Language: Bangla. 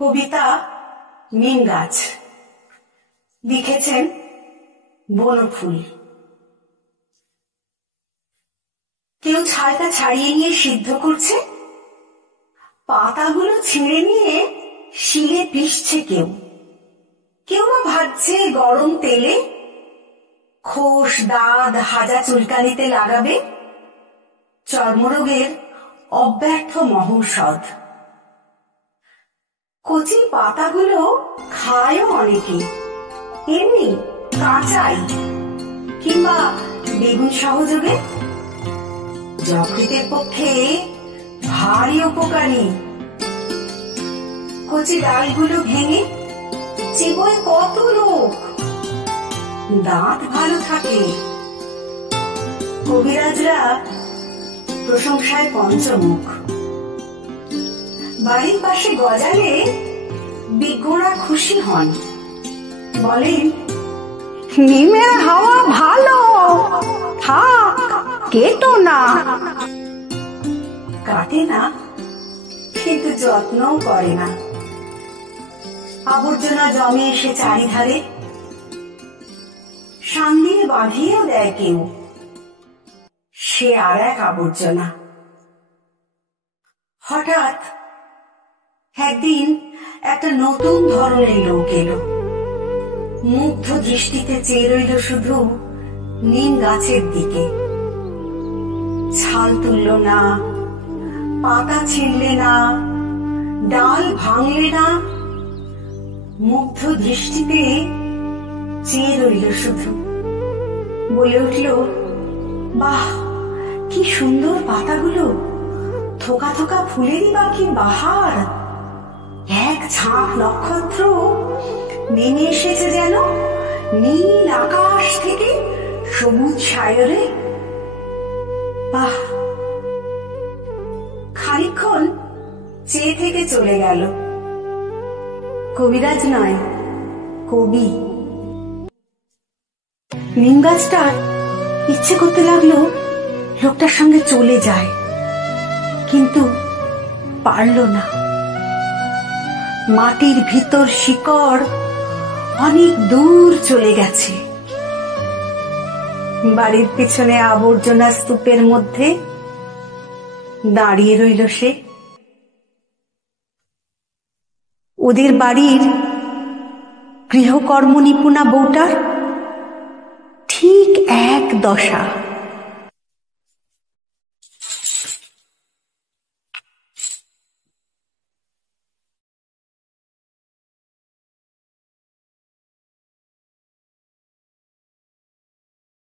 কবিতা নিম গাছ, লিখেছেন বনফুল। কেউ ছালটা ছাড়িয়ে নিয়ে সিদ্ধ করছে, পাতাগুলো ছিঁড়ে নিয়ে শিলে পিষছে কেউ। কেউ বা ভাজছে গরম তেলে, খোস দাঁত হাজা চুলকানিতে লাগাবে, চর্মরোগের অব্যর্থ মহৌষধ। কচি পাতাগুলো খায়ও অনেকে, এমনি কাঁচাই কিংবা বেগুন সহযোগে। যকৃতের পক্ষে ভারী উপকারী। কচি ডালগুলো ভেঙে চিবোয় কত লোক, দাঁত ভালো থাকে। কবিরাজরা প্রশংসায় পঞ্চমুখ। বাড়ির পাশে গজালে বিজ্ঞরা খুশি হন, বলেন নিমের হাওয়া ভালো, থাক কেটো না। কাটে না, কিন্তু যত্নও করে না। আবর্জনা জমে এসে চারিধারে, সান্দিয়ে বাঁধিয়েও দেয় কেউ, সে আর এক আবর্জনা। হঠাৎ একদিন একটা নতুন ধরনের লোক এলো। মুগ্ধ দৃষ্টিতে চেয়ে রইল শুধু নিম গাছের দিকে। ছাল তুলল না, পাতা ছিঁড়লে না, ডাল ভাঙলে না, মুগ্ধ দৃষ্টিতে চেয়ে রইল শুধু। বলে উঠল, বাহ কি সুন্দর পাতাগুলো, থোকা থোকা ফুলেরই বা কি বাহার। এক ঝাঁক নক্ষত্র নেমে এসেছে যেন নীল আকাশ থেকে সবুজ সায়রে। বাহ! খানিকক্ষণ চেয়ে থেকে চলে গেল। কবিরাজ নয়, কবি। নিম গাছটা ইচ্ছে করতে লাগলো লোকটার সঙ্গে চলে যায়, কিন্তু পারল না। মাটির ভিতর শিকড় অনেক দূর চলে গেছে। বাড়ির পিছনে আবর্জনা স্তূপের মধ্যে দাঁড়িয়ে রইল সে। ওদের বাড়ির গৃহকর্ম নিপুণা বউটার ঠিক এক দশা।